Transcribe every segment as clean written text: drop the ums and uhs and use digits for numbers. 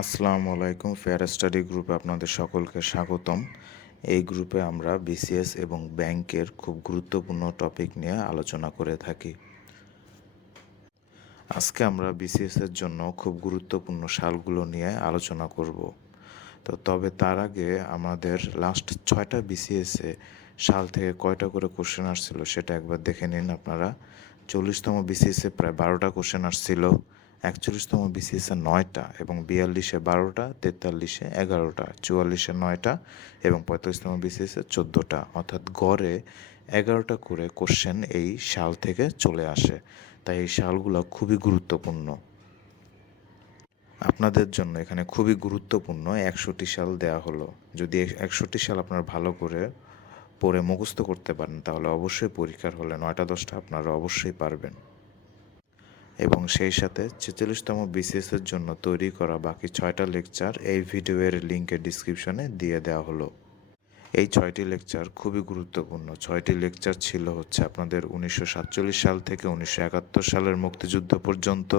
আসসালামু আলাইকুম। Fair study গ্রুপে আপনাদের সকলকে স্বাগতম। এই গ্রুপে আমরা বিসিএস এবং ব্যাংকের খুব গুরুত্বপূর্ণ টপিক নিয়ে আলোচনা করে থাকি। আজকে আমরা বিসিএস এর জন্য খুব গুরুত্বপূর্ণ সালগুলো নিয়ে আলোচনা করব। তবে তার আগে আমাদের লাস্ট 6টা বিসিএসে সাল থেকে কয়টা করে কোশ্চেন আসছিল সেটা একবার দেখে নিন আপনারা। 40তম বিসিএসে প্রায় 12টা কোশ্চেন আসছিল, 41তম বিসিএসে 9টা এবং 42-এ 12টা, 43-এ 11টা, 44-এ 9টা এবং 45তম বিসিএসে 14টা, অর্থাৎ গড়ে 11টা করে কোশ্চেন এই সাল থেকে চলে আসে। তাই এই সালগুলো খুবই গুরুত্বপূর্ণ। আপনাদের জন্য এখানে খুবই গুরুত্বপূর্ণ 100টি সাল দেয়া হলো। যদি 100টি সাল আপনারা ভালো করে পড়ে মুখস্থ করতে পারেন তাহলে অবশ্যই পরীক্ষার হলে 9টা 10টা আপনারা অবশ্যই পারবেন। এবং সেই সাথে 46তম বিসিএসের জন্য তৈরি করা বাকি 6টা লেকচার এই ভিডিওর লিঙ্কের ডিসক্রিপশনে দিয়ে দেওয়া হলো। এই 6টি লেকচার খুবই গুরুত্বপূর্ণ। 6টি লেকচার ছিল হচ্ছে আপনাদের 1947 সাল থেকে 1971 সালের মুক্তিযুদ্ধ পর্যন্ত,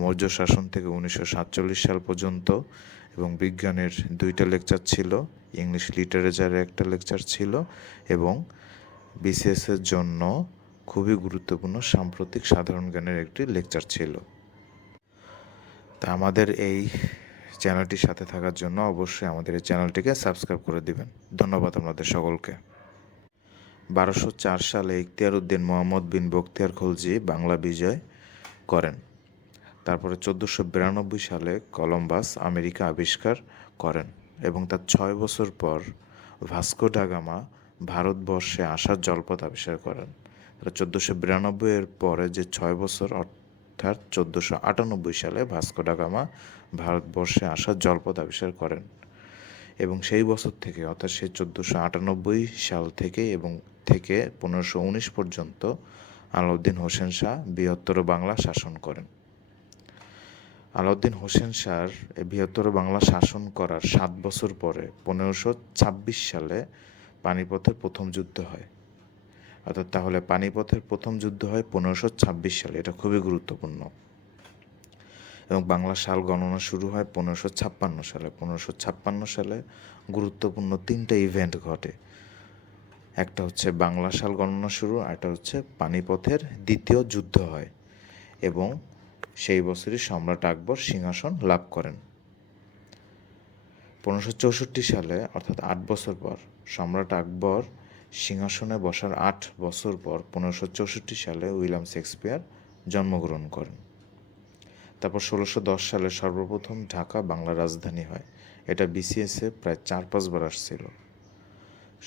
মৌর্য শাসন থেকে 1947 সাল পর্যন্ত, এবং বিজ্ঞানের 2টা লেকচার ছিল, ইংলিশ লিটারেচারের একটা লেকচার ছিল এবং বিসিএসের জন্য খুবই গুরুত্বপূর্ণ সাম্প্রতিক সাধারণ জ্ঞানের একটি লেকচার ছিল। তা আমাদের এই চ্যানেলটির সাথে থাকার জন্য অবশ্যই আমাদের এই চ্যানেলটিকে সাবস্ক্রাইব করে দিবেন। ধন্যবাদ আপনাদের সকলকে। 1204 সালে ইখতিয়ার উদ্দিন মোহাম্মদ বিন বখতিয়ার খলজি বাংলা বিজয় করেন। তারপরে 1492 সালে কলম্বাস আমেরিকা আবিষ্কার করেন এবং তার 6 বছর পর ভাস্কো ডা গামা ভারতবর্ষে আসার জলপথ আবিষ্কার করেন। 1492 এর পরে যে 6 বছর অর্থাৎ 1498 সালে ভাস্কো ডা গামা ভারতবর্ষে আসার জলপথ আবিষ্কার করেন এবং সেই বছর থেকে অর্থাৎ সেই 1498 সাল থেকে এবং 1519 পর্যন্ত আলাউদ্দিন হোসেন শাহ বৃহত্তর বাংলা শাসন করেন। আলাউদ্দিন হোসেন শাহর বৃহত্তর বাংলা শাসন করার 7 বছর পরে 1526 সালে পানিপথের প্রথম যুদ্ধ হয়। অর্থাৎ তাহলে পানিপথের প্রথম যুদ্ধ হয় 1526 সালে, এটা খুবই গুরুত্বপূর্ণ। এবং বাংলা সাল গণনা শুরু হয় 1556 সালে। 1556 সালে গুরুত্বপূর্ণ 3টা ইভেন্ট ঘটে। একটা হচ্ছে বাংলা সাল গণনা শুরু, আর একটা হচ্ছে পানিপথের দ্বিতীয় যুদ্ধ হয় এবং সেই বছরই সম্রাট আকবর সিংহাসন লাভ করেন। 1564 সালে অর্থাৎ 8 বছর পর সম্রাট আকবর সিংহাসনে বসার 8 বছর পর 1564 সালে উইলিয়াম শেক্সপিয়ার জন্মগ্রহণ করেন। তারপর 1610 সালে সর্বপ্রথম ঢাকা বাংলা রাজধানী হয়। এটা বিসিএসে প্রায় 4-5 বার আসছিল।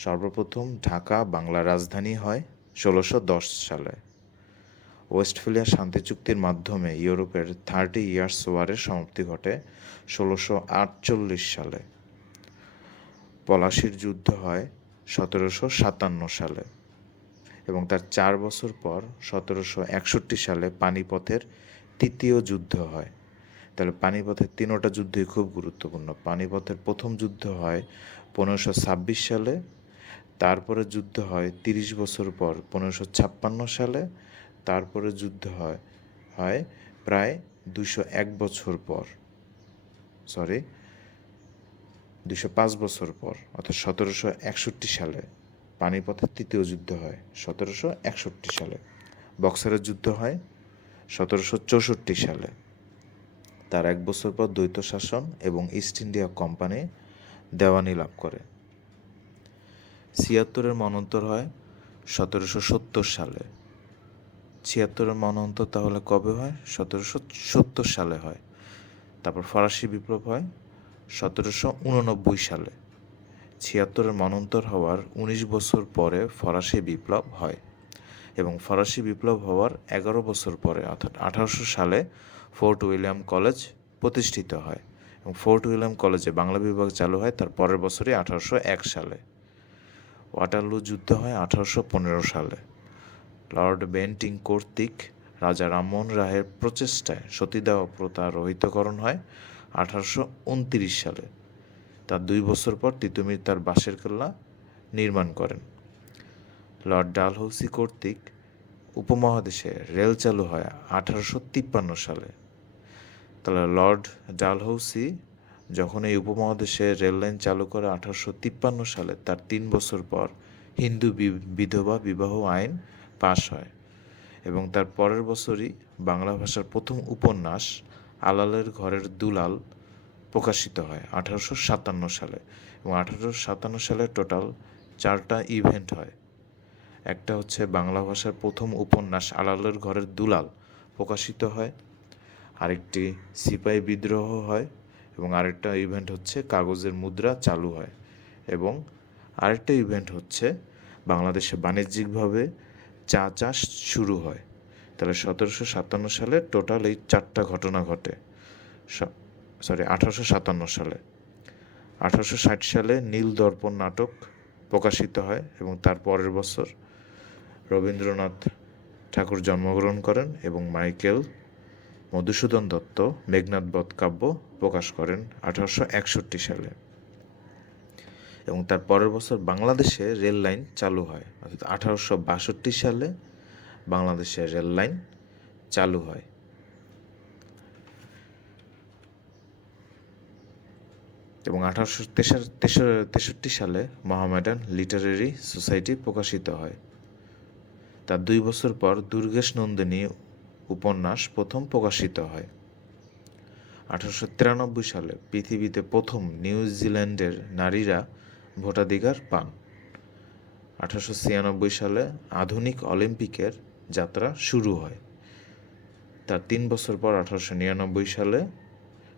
সর্বপ্রথম ঢাকা বাংলা রাজধানী হয় 1610 সালে। ওয়েস্টফালিয়া শান্তি চুক্তির মাধ্যমে ইউরোপের 30 ইয়ার্স ওয়ারের সমাপ্তি ঘটে 1648 সালে। পলাশির যুদ্ধ হয় 1757 সালে এবং তার 4 বছর পর 1761 সালে পানিপথের তৃতীয় যুদ্ধ হয়। তাহলে পানিপথের 3টা যুদ্ধই খুব গুরুত্বপূর্ণ। পানিপথের প্রথম যুদ্ধ হয় 1526 সালে, তারপরে যুদ্ধ হয় 30 বছর পর 1556 সালে, তারপরে যুদ্ধ হয় প্রায় 201 বছর পর 205 বছর পর অর্থাৎ 1761 সালে পানিপথের তৃতীয় যুদ্ধ হয় 1761 সালে। বক্সারের যুদ্ধ হয় 1764 সালে। তার 1 বছর পর দ্বৈত শাসন এবং ইস্ট ইন্ডিয়া কোম্পানি দেওয়ানি লাভ করে। 76-এর মন্বন্তর হয় 1770 সালে। 76-এর মন্বন্তর তাহলে কবে হয়? 1770 সালে হয়। তারপর ফরাসি বিপ্লব হয় 1789 সালে। 76-এর মন্বন্তর হওয়ার 19 বছর পরে ফরাসি বিপ্লব হয় এবং ফরাসি বিপ্লব হওয়ার 11 বছর পরে অর্থাৎ 1800 সালে ফোর্ট উইলিয়াম কলেজ প্রতিষ্ঠিত হয় এবং ফোর্ট উইলিয়াম কলেজে বাংলা বিভাগ চালু হয় তার পরের বছরই 1801 সালে। ওয়াটারলু যুদ্ধ হয় 1815 সালে। লর্ড বেন্টিং কর্তৃক রাজা রামমোহন রায়ের প্রচেষ্টায় সতীদাহ প্রথা রহিতকরণ হয় 1829 সালে। তার 2 বছর পর তিতুমির তার বাঁশের কেল্লা নির্মাণ করেন। লর্ড ডালহৌসি কর্তৃক উপমহাদেশে রেল চালু হয় 1853 সালে। তো তাহলে লর্ড ডালহৌসি যখন এই উপমহাদেশে রেললাইন চালু করে 1853 সালে, তার 3 বছর পর হিন্দু বিধবা বিবাহ আইন পাশ হয় এবং তার পরের বছরই বাংলা ভাষার প্রথম উপন্যাস আলালের ঘরের দুলাল প্রকাশিত হয় 1857 সালে। এবং 1857 সালে টোটাল 4টা ইভেন্ট হয়। একটা হচ্ছে বাংলা ভাষার প্রথম উপন্যাস আলালের ঘরের দুলাল প্রকাশিত হয়, আরেকটি সিপাহী বিদ্রোহ হয়, এবং আরেকটা ইভেন্ট হচ্ছে কাগজের মুদ্রা চালু হয়, এবং আরেকটা ইভেন্ট হচ্ছে বাংলাদেশে বাণিজ্যিকভাবে চা চাষ শুরু হয়। তাহলে 1757 সালে টোটাল এই 4টা ঘটনা ঘটে। 1857 সালে। 1860 সালে নীল দর্পণ নাটক প্রকাশিত হয় এবং তার পরের বছর রবীন্দ্রনাথ ঠাকুর জন্মগ্রহণ করেন এবং মাইকেল মধুসূদন দত্ত মেঘনাদ বধ কাব্য প্রকাশ করেন 1861 সালে। এবং তার পরের বছর বাংলাদেশে রেল লাইন চালু হয়, অর্থাৎ 1862 সালে বাংলাদেশে রেল লাইন চালু হয়। এবং 1863 সালে মোহামেডান লিটারেরি সোসাইটি প্রকাশিত হয়। তার 2 বছর পর দুর্গেশ নন্দিনী উপন্যাস প্রথম প্রকাশিত হয়। 1893 সালে পৃথিবীতে প্রথম নিউজিল্যান্ডের নারীরা ভোটাধিকার পান। 1896 সালে আধুনিক অলিম্পিকের যাত্রা শুরু হয়। তার 3 বছর পর 1899 সালে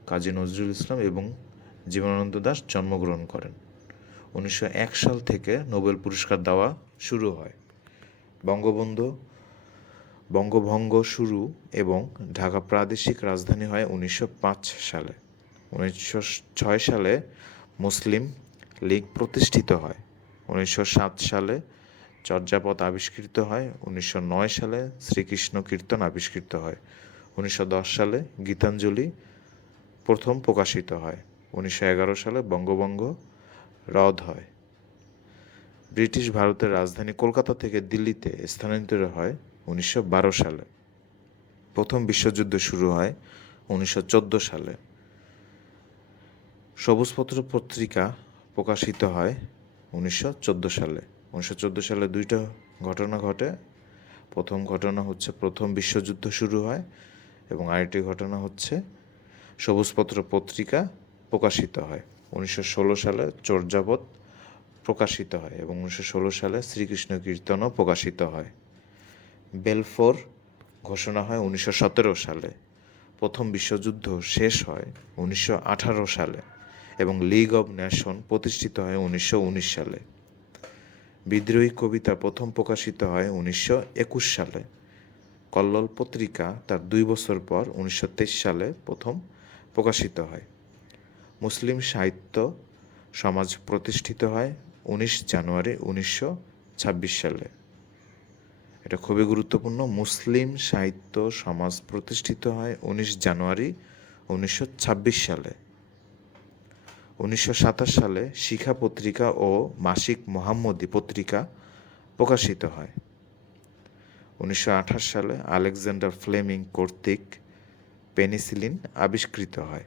কাজী নজরুল ইসলাম এবং জীবনানন্দ দাশ জন্মগ্রহণ করেন। 1901 সাল থেকে নোবেল পুরস্কার দেওয়া শুরু হয়। বঙ্গভঙ্গ শুরু এবং ঢাকা প্রাদেশিক রাজধানী হয় 1905 সালে। 1906 সালে মুসলিম লীগ প্রতিষ্ঠিত হয়। 1907 সালে চর্যাপদ আবিষ্কৃত হয়। 1909 সালে শ্রীকৃষ্ণ কীর্তন আবিষ্কৃত হয়। 1910 সালে গীতাঞ্জলি প্রথম প্রকাশিত হয়। 1911 সালে বঙ্গভঙ্গ রদ হয়। ব্রিটিশ ভারতের রাজধানী কলকাতা থেকে দিল্লিতে স্থানান্তরিত হয় 1912 সালে। প্রথম বিশ্বযুদ্ধ শুরু হয় 1914 সালে। সবুজপত্র পত্রিকা প্রকাশিত হয় 1914 সালে। 1914 সালে 2টা ঘটনা ঘটে। প্রথম ঘটনা হচ্ছে প্রথম বিশ্বযুদ্ধ শুরু হয় এবং আরেকটি ঘটনা হচ্ছে সবুজপত্র পত্রিকা প্রকাশিত হয়। 1916 সালে চর্যাপদ প্রকাশিত হয় এবং 1916 সালে শ্রীকৃষ্ণ কীর্তনও প্রকাশিত হয়। বেলফোর ঘোষণা হয় 1917 সালে। প্রথম বিশ্বযুদ্ধ শেষ হয় 1918 সালে এবং লিগ অব নেশন প্রতিষ্ঠিত হয় 1919 সালে। বিদ্রোহী কবিতা প্রথম প্রকাশিত হয় 1921 সালে। কল্লোল পত্রিকা তার 2 বছর পর 1923 সালে প্রথম প্রকাশিত হয়। মুসলিম সাহিত্য সমাজ প্রতিষ্ঠিত হয় 19 জানুয়ারি 1926 সালে। এটা খুবই গুরুত্বপূর্ণ। মুসলিম সাহিত্য সমাজ প্রতিষ্ঠিত হয় 19 জানুয়ারি 1926 সালে। 1927 সালে শিখা পত্রিকা ও মাসিক মোহাম্মদী পত্রিকা প্রকাশিত হয়। 1928 সালে আলেকজান্ডার ফ্লেমিং কর্তৃক পেনিসিলিন আবিষ্কৃত হয়।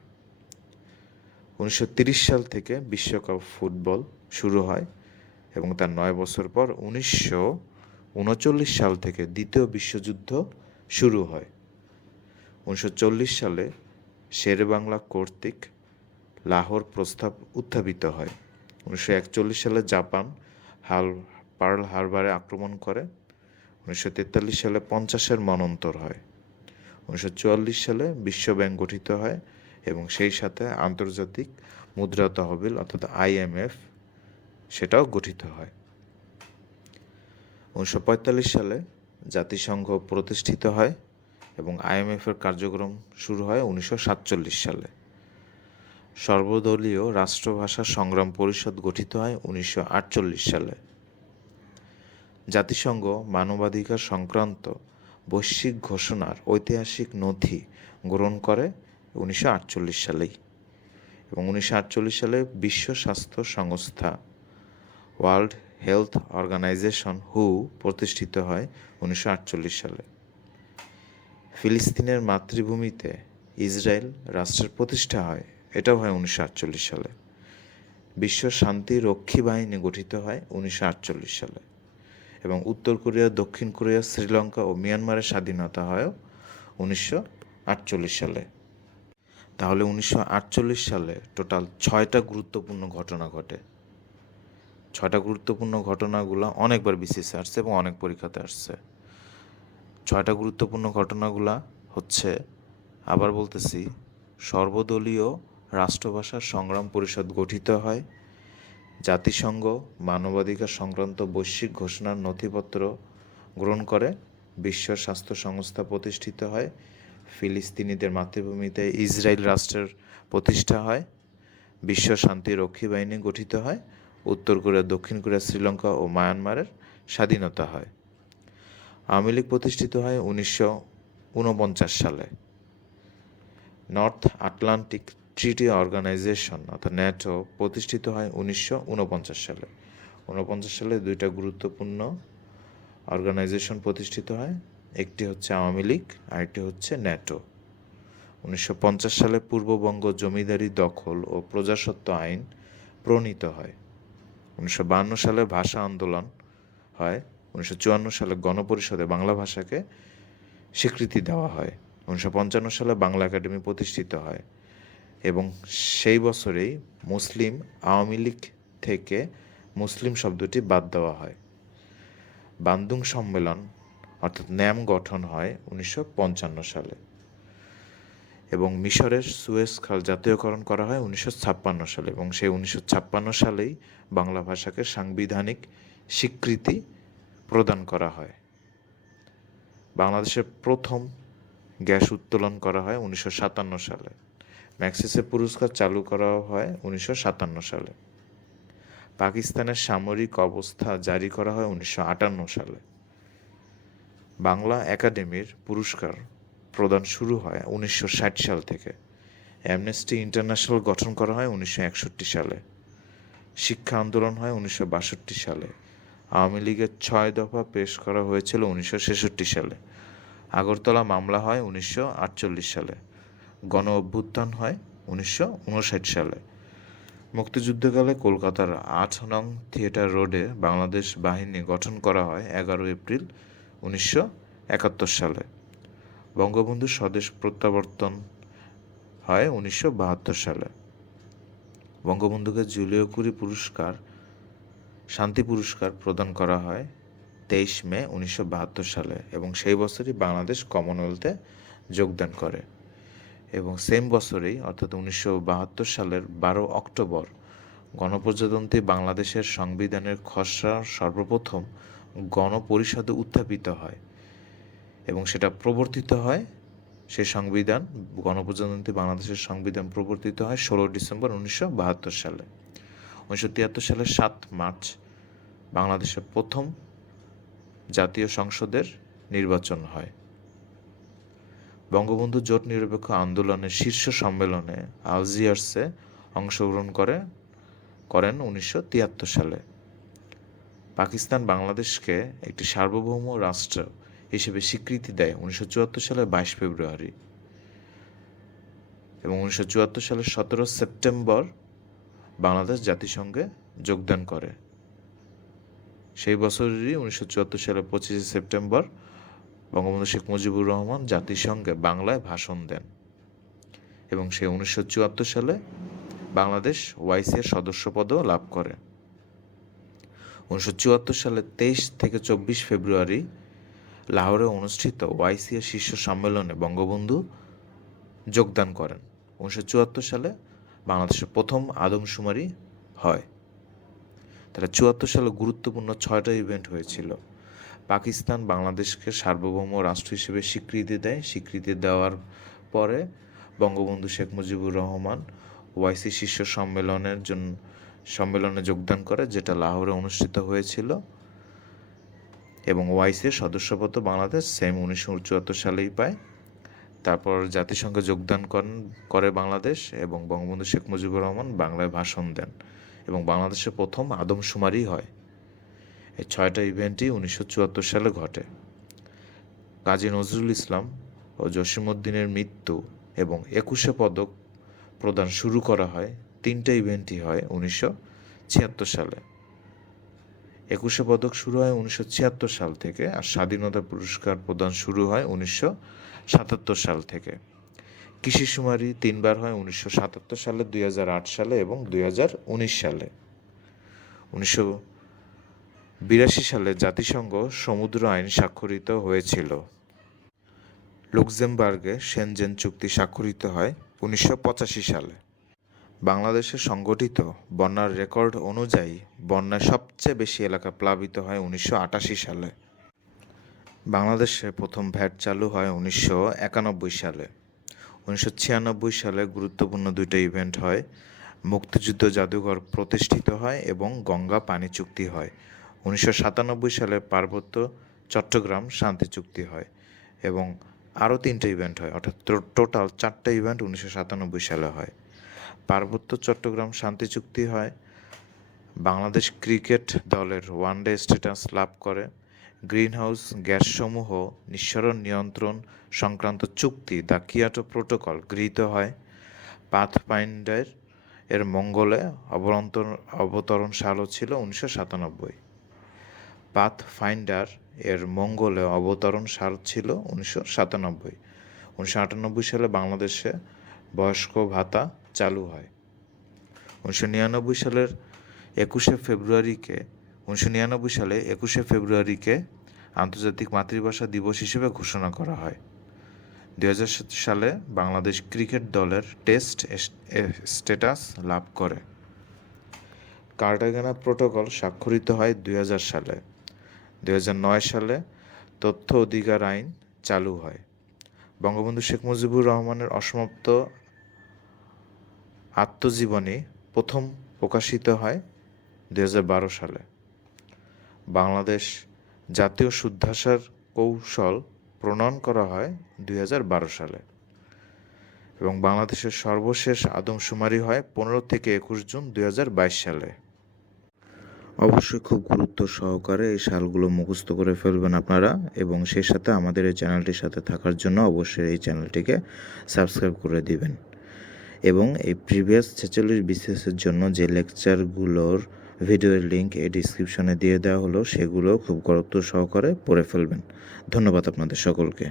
1930 সাল থেকে বিশ্বকাপ ফুটবল শুরু হয় এবং তার 9 বছর পর 1939 সাল থেকে দ্বিতীয় বিশ্বযুদ্ধ শুরু হয়। 1940 সালে শেরেবাংলা কর্তৃক লাহোর প্রস্তাব উত্থাপিত হয়। 1941 সালে জাপান পার্ল হারবারে আক্রমণ করে। 1943 সালে 50-এর মন্বন্তর হয়। 1944 সালে বিশ্বব্যাংক গঠিত হয় এবং সেই সাথে আন্তর্জাতিক মুদ্রা তহবিল অর্থাৎ IMF সেটাও গঠিত হয়। 1945 সালে জাতিসংঘ প্রতিষ্ঠিত হয় এবং IMF-এর কার্যক্রম শুরু হয় 1947 সালে। সর্বদলীয় রাষ্ট্রভাষা সংগ্রাম পরিষদ গঠিত হয় 1948 সালে। জাতিসংঘ মানবাধিকার সংক্রান্ত বৈশ্বিক ঘোষণার ঐতিহাসিক নথি গ্রহণ করে 1948 সালেই এবং 1948 সালে বিশ্ব স্বাস্থ্য সংস্থা ওয়ার্ল্ড হেলথ অর্গানাইজেশন প্রতিষ্ঠিত হয় 1948 সালে। ফিলিস্তিনের মাতৃভূমিতে ইসরায়েল রাষ্ট্রের প্রতিষ্ঠা হয়, এটাও হয় 1948 সালে। বিশ্ব শান্তি রক্ষী বাহিনী গঠিত হয় 1948 সালে। এবং উত্তর কোরিয়া, দক্ষিণ কোরিয়া, শ্রীলঙ্কা ও মিয়ানমারের স্বাধীনতা হয় 1948 সালে। তাহলে 1948 সালে টোটাল 6টা গুরুত্বপূর্ণ ঘটনা ঘটে। 6টা গুরুত্বপূর্ণ ঘটনাগুলো অনেকবার বিসিএসে আসছে এবং অনেক পরীক্ষাতে আসছে। 6টা গুরুত্বপূর্ণ ঘটনাগুলো হচ্ছে, আবার বলতেছি, সর্বদলীয় রাষ্ট্রভাষা সংগ্রাম পরিষদ গঠিত হয়, জাতিসংঘ মানবাধিকার সংক্রান্ত বৈশ্বিক ঘোষণার নথিপত্র গ্রহণ করে, বিশ্ব স্বাস্থ্য সংস্থা প্রতিষ্ঠিত হয়, ফিলিস্তিনিদের মাতৃভূমিতে ইসরায়েল রাষ্ট্রের প্রতিষ্ঠা হয়, বিশ্ব শান্তি রক্ষী বাহিনী গঠিত হয়, উত্তর কোরিয়া, দক্ষিণ কোরিয়া, শ্রীলঙ্কা ও মায়ানমারের স্বাধীনতা হয়। আওয়ামী লীগ প্রতিষ্ঠিত হয় 1949 সালে। নর্থ আটলান্টিক ট্রিটি অর্গানাইজেশন অর্থাৎ ন্যাটো প্রতিষ্ঠিত হয় 1949 সালে। 1949 সালে 2টা গুরুত্বপূর্ণ অর্গানাইজেশন প্রতিষ্ঠিত হয়, একটি হচ্ছে আওয়ামী লীগ, আরেকটি হচ্ছে ন্যাটো। 1950 সালে পূর্ববঙ্গ জমিদারি দখল ও প্রজাস্বত্ব আইন প্রণীত হয়। 1952 সালে ভাষা আন্দোলন হয়। 1954 সালে গণপরিষদে বাংলা ভাষাকে স্বীকৃতি দেওয়া হয়। 1955 সালে বাংলা একাডেমি প্রতিষ্ঠিত হয় এবং সেই বছরেই মুসলিম আওয়ামী লীগ থেকে মুসলিম শব্দটি বাদ দেওয়া হয়। বান্দুং সম্মেলন অর্থাৎ ন্যাম গঠন হয় 1955 সালে এবং মিশরের সুয়েজ খাল জাতীয়করণ করা হয় 1956 সালে এবং সেই 1956 সালেই বাংলা ভাষাকে সাংবিধানিক স্বীকৃতি প্রদান করা হয়। বাংলাদেশের প্রথম গ্যাস উত্তোলন করা হয় 1957 সালে। ম্যাগসেসে পুরস্কার চালু করা হয় 1957 সালে। পাকিস্তানের সামরিক অবস্থা জারি করা হয় 1958 সালে। বাংলা একাডেমির পুরস্কার প্রদান শুরু হয় 1960 সাল থেকে। অ্যামনেস্টি ইন্টারন্যাশনাল গঠন করা হয় 1961 সালে। শিক্ষা আন্দোলন হয় 1962 সালে। আওয়ামী লীগের 6 দফা পেশ করা হয়েছিল 1966 সালে। আগরতলা মামলা হয় 1948 সালে। গণ অভ্যুত্থান হয় 1959 সালে। মুক্তিযুদ্ধকালে কলকাতার 8 নং থিয়েটার রোডে বাংলাদেশ বাহিনী গঠন করা হয় 11 এপ্রিল 1971 সালে। বঙ্গবন্ধু স্বদেশ প্রত্যাবর্তন হয় 1972 সালে। বঙ্গবন্ধুকে জুলিও কুরি পুরস্কার, শান্তি পুরস্কার প্রদান করা হয় 23 মে 1972 সালে এবং সেই বছরই বাংলাদেশ কমনওয়েলথে যোগদান করে এবং সেম বছরেই অর্থাৎ 1972 সালের 12 অক্টোবর গণপ্রজাতন্ত্রী বাংলাদেশের সংবিধানের খসড়া সর্বপ্রথম গণপরিষদে উত্থাপিত হয় এবং সেটা প্রবর্তিত হয়। সেই সংবিধান, গণপ্রজাতন্ত্রী বাংলাদেশের সংবিধান প্রবর্তিত হয় 16 ডিসেম্বর 1972 সালে। 1973 সালের 7 মার্চ বাংলাদেশের প্রথম জাতীয় সংসদের নির্বাচন হয়। বঙ্গবন্ধু জোট নিরপেক্ষ আন্দোলনের শীর্ষ সম্মেলনে আলজিয়ার্সে অংশগ্রহণ করেন 1973 সালে। পাকিস্তান বাংলাদেশকে একটি সার্বভৌম রাষ্ট্র হিসেবে স্বীকৃতি দেয় 1974 সালের 22 ফেব্রুয়ারি এবং 1974 সালের 17 সেপ্টেম্বর বাংলাদেশ জাতিসংঘে যোগদান করে। সেই বছরেরই 1974 সালের 25 সেপ্টেম্বর বঙ্গবন্ধু শেখ মুজিবুর রহমান জাতিসংঘে বাংলায় ভাষণ দেন এবং সেই 1974 সালে বাংলাদেশ ওআইসির সদস্যপদও লাভ করে। 1974 সালের 23 থেকে 24 ফেব্রুয়ারি লাহোরে অনুষ্ঠিত ওআইসির শীর্ষ সম্মেলনে বঙ্গবন্ধু যোগদান করেন। 1974 সালে বাংলাদেশের প্রথম আদমশুমারি হয়। তাহলে 74 সালে গুরুত্বপূর্ণ 6টা ইভেন্ট হয়েছিল। পাকিস্তান বাংলাদেশকে সার্বভৌম রাষ্ট্র হিসেবে স্বীকৃতি দেয়। স্বীকৃতি দেওয়ার পরে বঙ্গবন্ধু শেখ মুজিবুর রহমান ওআইসি শীর্ষ সম্মেলনে যোগদান করে, যেটা লাহোরে অনুষ্ঠিত হয়েছিল এবং ওআইসির সদস্যপদ বাংলাদেশ সেম 1974 সালেই পায়। তারপর জাতিসংঘে যোগদান করে বাংলাদেশ এবং বঙ্গবন্ধু শেখ মুজিবুর রহমান বাংলায় ভাষণ দেন এবং বাংলাদেশের প্রথম আদমশুমারি হয়। এই 6টা ইভেন্টই 1974 সালে ঘটে। কাজী নজরুল ইসলাম ও জসিমউদ্দিনের মৃত্যু এবং 21শে পদক প্রদান শুরু করা হয়। 3টা ইভেন্টই হয় 1976 সালে। 21শে পদক শুরু হয় 1976 সাল থেকে, আর স্বাধীনতা পুরস্কার প্রদান শুরু হয় 1977 সাল থেকে। কৃষিশুমারি 3বার হয়, 1977 সালে, 2008 সালে এবং 2019 সালে। 1982 সালে জাতিসংঘ সমুদ্র আইন স্বাক্ষরিত হয়েছিল। লুক্সেমবার্গে শেনজেন চুক্তি স্বাক্ষরিত হয় 1985 সালে। বাংলাদেশে সংঘটিত বন্যার রেকর্ড অনুযায়ী বন্যায় সবচেয়ে বেশি এলাকা প্লাবিত হয় 1988 সালে। বাংলাদেশে প্রথম ভ্যাট চালু হয় 1991 সালে। 1996 সালে গুরুত্বপূর্ণ 2টা ইভেন্ট হয়। মুক্তিযুদ্ধ জাদুঘর প্রতিষ্ঠিত হয় এবং গঙ্গা পানি চুক্তি হয়। 1997 সালে পার্বত্য চট্টগ্রাম শান্তি চুক্তি হয় এবং আরও 3টা ইভেন্ট হয়, অর্থাৎ টোটাল 4টা ইভেন্ট 1997 সালে হয়। পার্বত্য চট্টগ্রাম শান্তি চুক্তি হয়, বাংলাদেশ ক্রিকেট দলের ওয়ানডে স্ট্যাটাস লাভ করে, গ্রিনহাউস গ্যাসসমূহ নিঃসরণ নিয়ন্ত্রণ সংক্রান্ত চুক্তি দ্য কিয়োটো প্রোটোকল গৃহীত হয়, পাথফাইন্ডার এর মঙ্গলে অবতরণ সালও ছিল 1997। পাথফাইন্ডার এর মঙ্গলে অবতরণ সাল ছিল 1997। 1998 সালে বাংলাদেশে বয়স্ক ভাতা চালু হয়। 1999 সালে 21শে ফেব্রুয়ারিকে আন্তর্জাতিক মাতৃভাষা দিবস হিসেবে ঘোষণা করা হয়। 2007 সালে বাংলাদেশ ক্রিকেট দলের টেস্ট স্ট্যাটাস লাভ করে। কার্টাগেনা প্রোটোকল স্বাক্ষরিত হয় 2000 সালে। 2009 সালে তথ্য অধিকার আইন চালু হয়। বঙ্গবন্ধু শেখ মুজিবুর রহমানের অসমাপ্ত আত্মজীবনী প্রথম প্রকাশিত হয় 2012 সালে। বাংলাদেশ জাতীয় শুদ্ধাচার কৌশল প্রণয়ন করা হয় 2012 সালে এবং বাংলাদেশের সর্বশেষ আদমশুমারি হয় 15 থেকে 21 জুন 2022 সালে। অবশ্যই খুব গুরুত্ব সহকারে এই সালগুলো মুখস্থ করে ফেলবেন আপনারা, এবং সেই সাথে আমাদের এই চ্যানেলটির সাথে থাকার জন্য অবশ্যই এই চ্যানেলটিকে সাবস্ক্রাইব করে দিবেন। এবং এই প্রিভিয়াস 46 বিসিএসের জন্য যে লেকচারগুলোর ভিডিওর লিঙ্ক এই ডিসক্রিপশনে দিয়ে দেওয়া হলো, সেগুলো খুব গুরুত্ব সহকারে পড়ে ফেলবেন। ধন্যবাদ আপনাদের সকলকে।